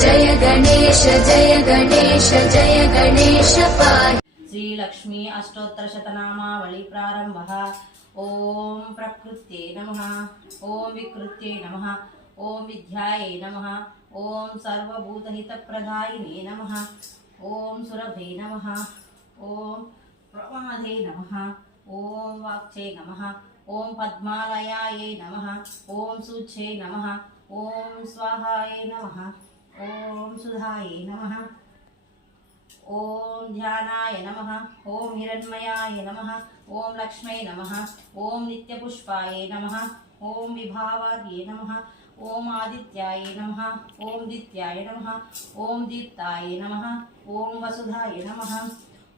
जय गणेश जय गणेश जय गणेश पाहि। श्री लक्ष्मी अष्टोत्तरशतनामावली प्रारंभः। ओम प्रकृत्यै नमः, ओम विकृत्यै नमः, ओम विद्यायै नमः, ओम सर्वभूतहितप्रदायिने नमः, ओम सुरभे नमः, ओम प्रमादे नमः, ओम वाक्चे नमः, ओम पद्मालयायै नमः, ओम सूच्यै नमः, ओम स्वाहायै नमः, ओम सुधायै नमः, ओम ध्यानाय नमः, ओम हिरण्मयाय नमः, ओम लक्ष्मै नमः, ओम नित्यपुष्पाय नमः, ओम विभावार्ये नमः, ओम आदित्याय नमः, ओम दित्याय नमः, ओम दीप्ताय नमः, ओम वसुधाय नमः,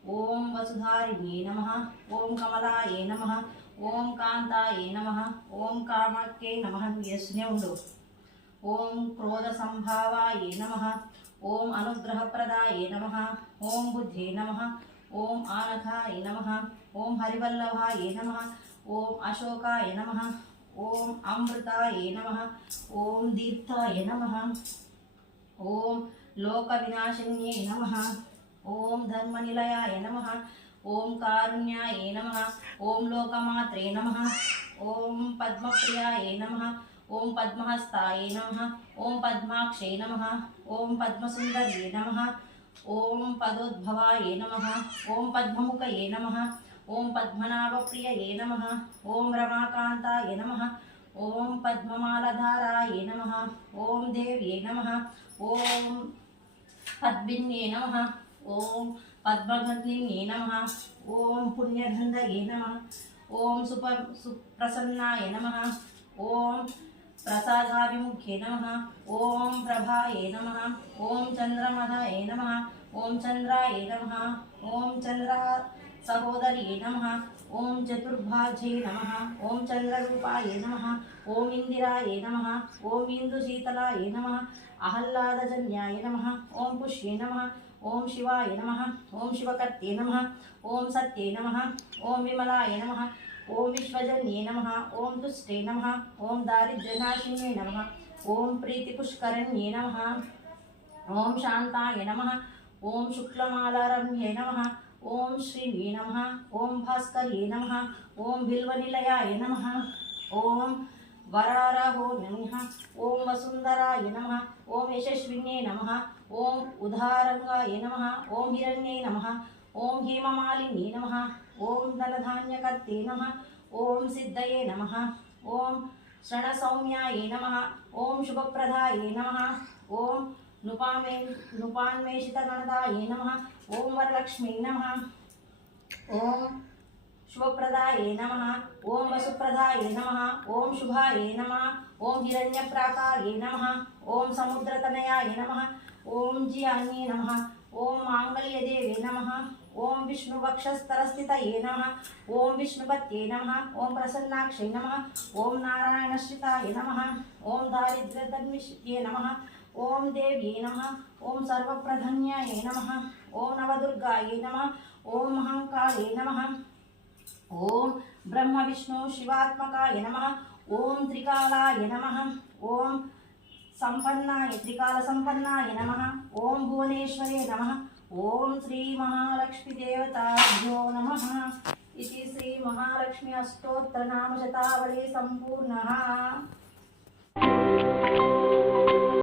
ओम वसुधारिण्ये नमः, ओम कमलाय नमः, ओम कांताय नमः, ओम कामाख्यै नमः। यस्ने उंडु। ओम क्रोध संभावाय नमः, ओम अनुग्रहप्रदाय नमः, ओम बुद्धे नमः, ओम आनघाय नमः, ओम हरिवल्लभाय नमः, ओम अशोकाय नमः, ओम अमृताय नमः, ओम दीप्ताय नमः, ओम लोकविनाशिन्ये नमः, ओम धर्मनिलयाय नमः, ओम कारुण्याय नमः, ओम लोकमात्रे नमः, ओम पद्मप्रियाय नमः, ओम पद्महस्ताय नमः, ओम पद्माक्षे नमः, ओम पद्मसुंदर्ये नमः, ओम पदोद्भवाय नमः, ओम पद्ममुखये नमः, ओम पद्मनाभप्रियये नमः, ओम रमाकान्ताय नमः, ओम पद्ममालधाराय नमः, ओम देव्ये नमः, ओम पद्मिन्ये नमः, ओम पद्मगन्धिन्ये नमः, ओम पुण्यगन्धये नमः, ओम सुप्रसन्नाय नमः, ओम प्रसादाभिमुख्ये नमः, ओम प्रभाये नमः, ओम चंद्रमधाये नमः, ओम चंद्राय नमः, ओम चंद्र सहोदर्ये नमः, ओम चतुर्भाजे नमः, ओम चंद्ररूपाय नमः, ओम इंदिराय नमः, ओम इंदुशीतलाय नमः, आहल्लादजन्याय नमः, ओम पुष्ये नमः, ओम शिवाय नमः, ओम शिवकर्ते नमः, ओम सत्ये नमः, ओम विमलाय नमः, ओम विश्वजन्ये नमः, ओम तुष्टे नमः, ओम दारिद्र्यनाशिन्ये नमः, ओम प्रीतिपुष्करण्ये नमः, ओम शांताय नमः, ओम शुक्लमालारम्ये नमः, ओम श्रीये नमः, ओम भास्कर्ये नमः, ओम बिल्वनिलयाय नमः, ओम वरारहो नमः, ओम वसुंधराय नमः, ओम यशस्विन्ये नमः, ओम उदारंगाय नमः, ओम हिरण्ये नमः, ओम हेममालिन्ये नमः, ओम धनधान्यकर्ते नमः, ओम सिद्धये नमः, ओम शरणसौम्याय नमः, ओम शुभप्रदाय नमः, ओम नुपान्वेषितगणदाय नमः, ओम वरलक्ष्मी नमः, ओम शुभप्रदाय नमः, ओम वसुप्रदाय नमः, ओम शुभाय नमः, ओम हिरण्यप्राकारे नमः, ओम समुद्रतनयाय नमः, ओम जियान्ये नमः, ओम मांगल्यदेवे नमः, ओम विष्णुवक्षस्थलस्थितये नमः, ओम विष्णुपत्ये नमः, ओम प्रसन्नाक्षे नमः, ओम नारायणश्रिताय नमः, ओम दारिद्र्यधर्मिष्ये नमः, ओम देव्ये नमः, ओम सर्वप्रधन्याय नमः, ओम नवदुर्गायै नमः, ओम महंकाले नमः, ओम ब्रह्म विष्णु शिवात्मकाय नमः, ओम त्रिकालाय नमः, ओम संपन्नाय त्रिकाल संपन्नाय नमः, ओम भुवनेश्वरे नमः, ओम श्री महालक्ष्मी देवताभ्यो नमः। इति श्री महालक्ष्मी अष्टोत्तर नाम शतावली संपूर्णः।